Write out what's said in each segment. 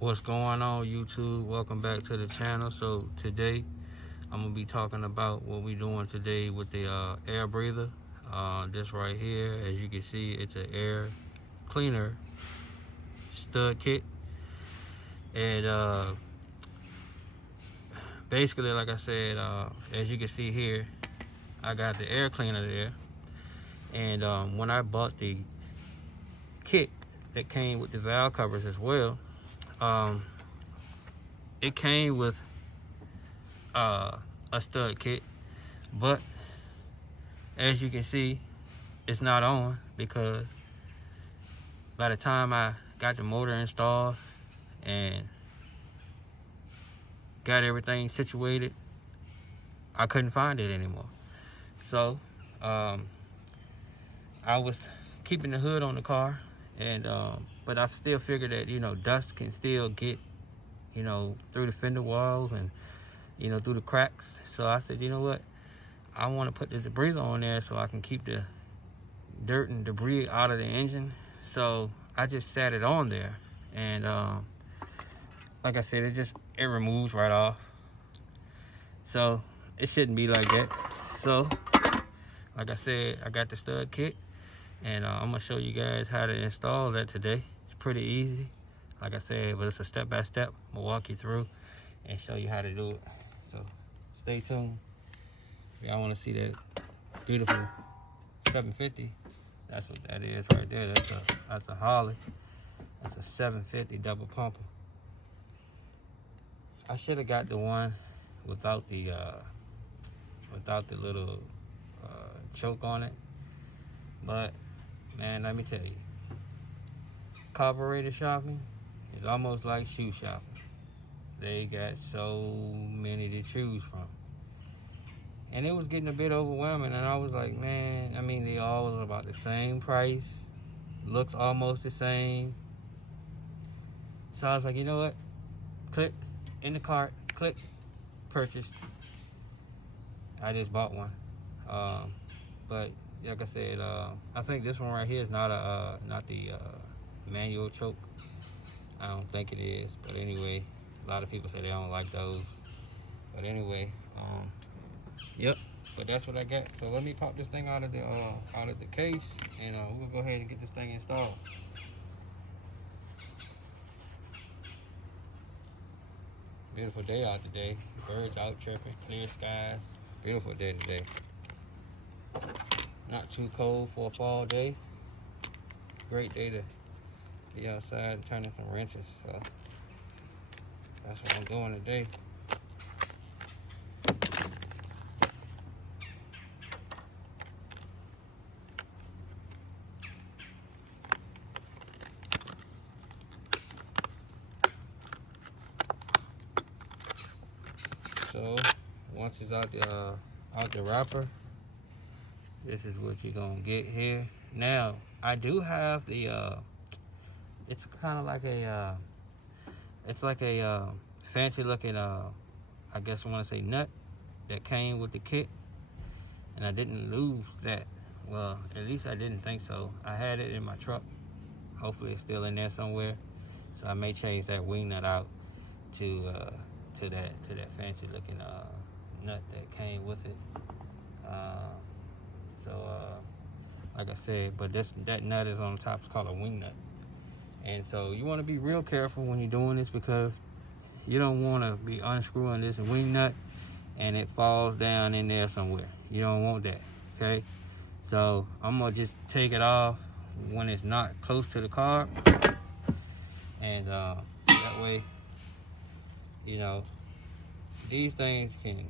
What's going on, YouTube? Welcome back to the channel. So today I'm gonna be talking about what we're doing today with the air breather. This right here, as you can see, it's an air cleaner stud kit. And basically, like I said, as you can see here, I got the air cleaner there. And when I bought the kit that came with the valve covers as well, it came with a stud kit, but as you can see, it's not on because by the time I got the motor installed and got everything situated, I couldn't find it anymore. So I was keeping the hood on the car, and but I still figured that dust can still get through the fender walls and through the cracks. So I said, you know what, I want to put this breather on there so I can keep the dirt and debris out of the engine. So I just sat it on there, and like I said, it removes right off. So it shouldn't be like that. So like I said, I got the stud kit, and I'm gonna show you guys how to install that today. It's pretty easy, like I said, but it's a step-by-step. I'm gonna walk you through and show you how to do it. So stay tuned. Y'all want to see that beautiful 750? That's what that is right there. That's a Harley. That's a 750 double pumper. I should have got the one without the little choke on it. But man, let me tell you, carburetor shopping is almost like shoe shopping. They got so many to choose from. And it was getting a bit overwhelming, and I was like, man, I mean, they all was about the same price, looks almost the same. So I was like, you know what? Click in the cart, click, purchase. I just bought one. But like I said, I think this one right here is not the manual choke. I don't think it is. But anyway, a lot of people say they don't like those. But anyway, yep. But that's what I got. So let me pop this thing out of the case, and we'll go ahead and get this thing installed. Beautiful day out today. Birds out chirping, clear skies. Beautiful day today. Not too cold for a fall day. Great day to be outside and turning some wrenches. So that's what I'm doing today. So once it's out the wrapper, this is what you're gonna get here. Now I do have the it's kind of like a it's like a fancy looking I guess I want to say nut that came with the kit, and I didn't lose that. Well, at least I didn't think so. I had it in my truck. Hopefully it's still in there somewhere. So I may change that wing nut out to that fancy looking nut that came with it. Like I said, but that nut is on the top. It's called a wing nut. And so you want to be real careful when you're doing this, because you don't want to be unscrewing this wing nut and it falls down in there somewhere. You don't want that, okay? So I'm gonna just take it off when it's not close to the car, and that way, these things can,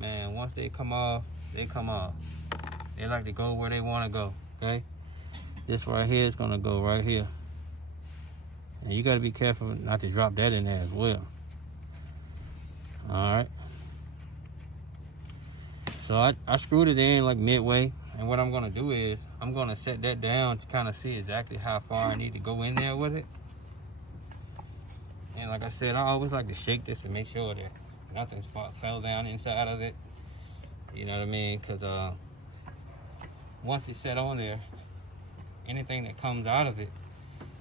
man, once they come off, they come off. They like to go where they want to go, okay? This right here is going to go right here. And you got to be careful not to drop that in there as well. All right. So I screwed it in like midway. And what I'm going to do is I'm going to set that down to kind of see exactly how far I need to go in there with it. And like I said, I always like to shake this to make sure that nothing fell down inside of it. You know what I mean? Because once it's set on there, anything that comes out of it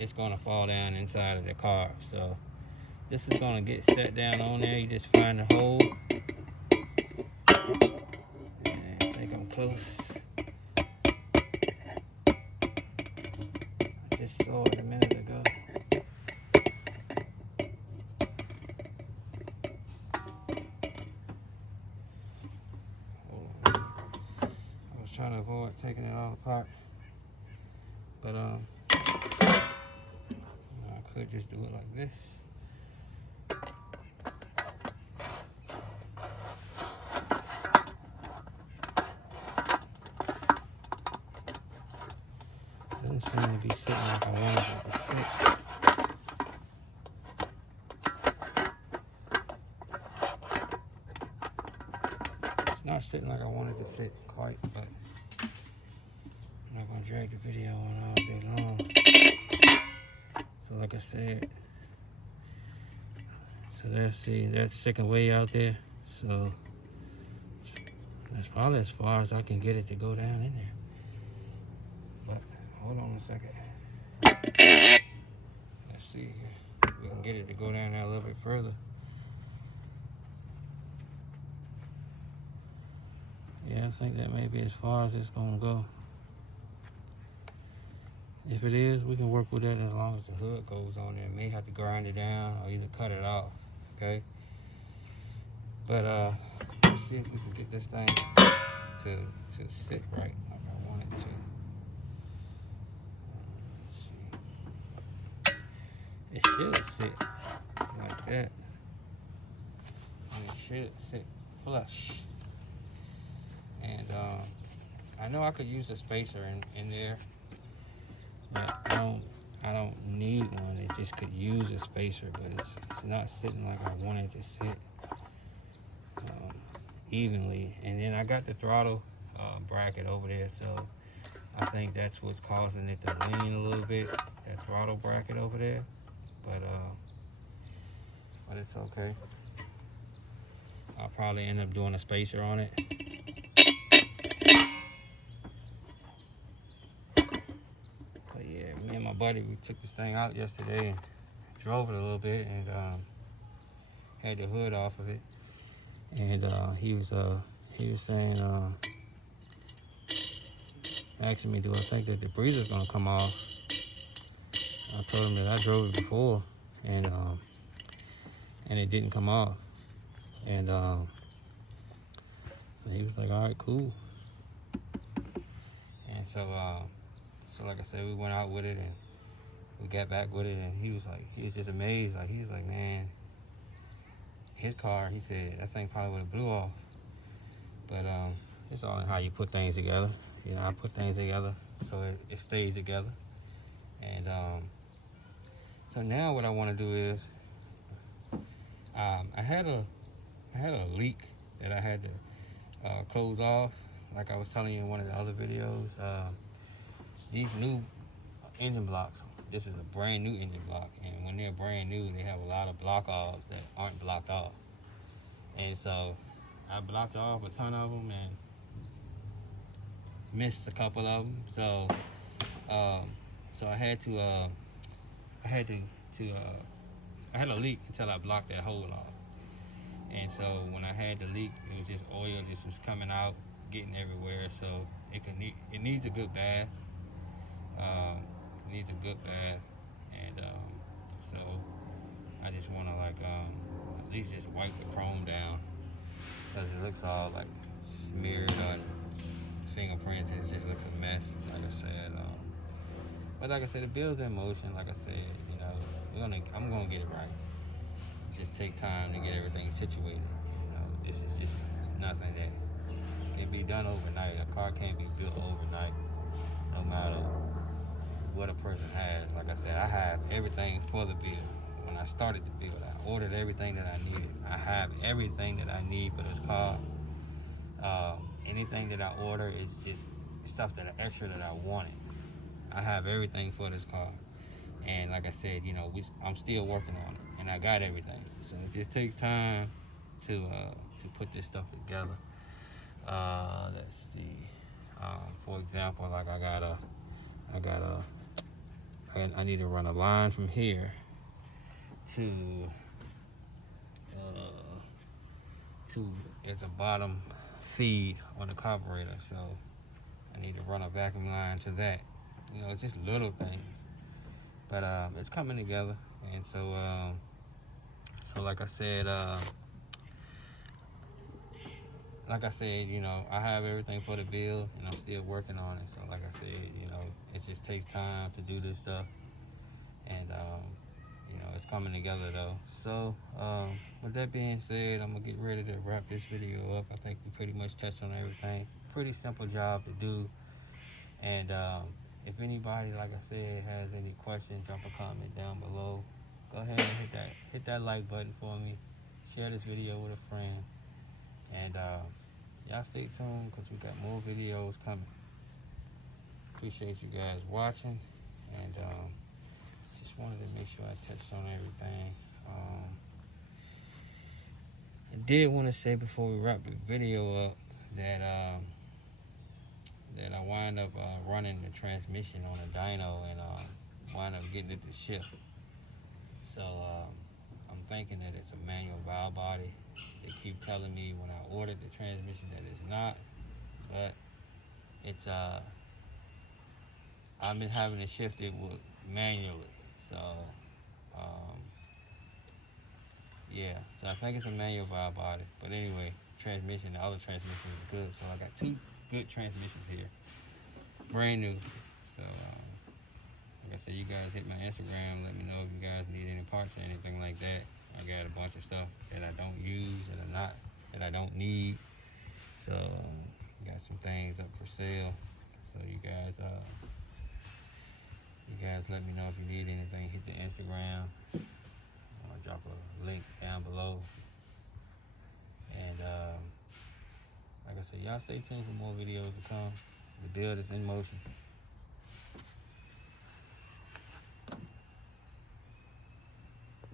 it's gonna fall down inside of the carb. So this is gonna get set down on there. You just find the hole. And I think I'm close. I just saw it a minute ago. I was trying to avoid taking it all apart, but I could just do it like this. Doesn't seem to be sitting like I wanted it to sit. It's not sitting like I wanted to sit quite, but I'm not gonna drag the video on all day long. So like I said, so that's sticking way out there. So that's probably as far as I can get it to go down in there. But hold on a second. Let's see if we can get it to go down there a little bit further. Yeah, I think that may be as far as it's gonna go. If it is, we can work with it as long as the hood goes on there. May have to grind it down or either cut it off, okay? But let's see if we can get this thing to sit right like I want it to. It should sit like that. And it should sit flush. And I know I could use a spacer in there, but I don't need one. It just could use a spacer, but it's not sitting like I want it to sit evenly. And then I got the throttle bracket over there, so I think that's what's causing it to lean a little bit. That throttle bracket over there, but it's okay. I'll probably end up doing a spacer on it. But yeah, me and my buddy, we took this thing out yesterday and drove it a little bit and had the hood off of it. And he was saying, asking me, do I think that the breather's gonna come off? I told him that I drove it before, and it didn't come off. And so he was like, all right, cool. And so like I said, we went out with it and we got back with it, and he was just amazed. Like, he was like, man, his car, he said, that thing probably would have blew off. But it's all in how you put things together. You know, I put things together so it stays together. And so now what I want to do is, I had a leak that I had to close off, like I was telling you in one of the other videos. These new engine blocks, this is a brand new engine block, and when they're brand new, they have a lot of block offs that aren't blocked off. And so I blocked off a ton of them and missed a couple of them. So so I had a leak until I blocked that hole off. And so when I had the leak, it was just oil just was coming out, getting everywhere. So it needs a good bath. It needs a good bath. And so I just want to at least just wipe the chrome down, because it looks all like smeared on fingerprints. It just looks a mess, like I said. But like I said, the build's in motion. Like I said, you know, I'm gonna get it right. Just take time to get everything situated. You know, this is just nothing that can be done overnight. A car can't be built overnight, no matter what a person has. Like I said, I have everything for the build. When I started the build, I ordered everything that I needed. I have everything that I need for this car. Anything that I order is just stuff that extra that I wanted. I have everything for this car. And like I said, you know, I'm still working on it, and I got everything. So it just takes time to put this stuff together. Let's see. For example, like I got I need to run a line from here to it's a bottom feed on the carburetor, so I need to run a vacuum line to that. You know, it's just little things, but it's coming together. And so like I said, you know, I have everything for the build, and I'm still working on it. So like I said, you know, it just takes time to do this stuff, and you know, it's coming together though. So with that being said, I'm gonna get ready to wrap this video up. I think we pretty much touched on everything. Pretty simple job to do. And if anybody, like I said, has any questions, drop a comment down below. Go ahead and hit that like button for me. Share this video with a friend. And y'all stay tuned, because we got more videos coming. Appreciate you guys watching. And just wanted to make sure I touched on everything. I did want to say before we wrap the video up that I wind up running the transmission on a dyno, and wind up getting it to shift. So I'm thinking that it's a manual valve body. They keep telling me when I ordered the transmission that it's not, but it's I've been having to shift it manually. So yeah, so I think it's a manual valve body. But anyway, transmission, the other transmission is good. So I got 2 good transmissions here, brand new. So like I said, you guys hit my Instagram. Let me know if you guys need any parts or anything like that. I got a bunch of stuff that I don't use, that I don't need. So got some things up for sale. So you guys let me know if you need anything. Hit the Instagram. I'll drop a link down below. And like I said, y'all stay tuned for more videos to come. The build is in motion.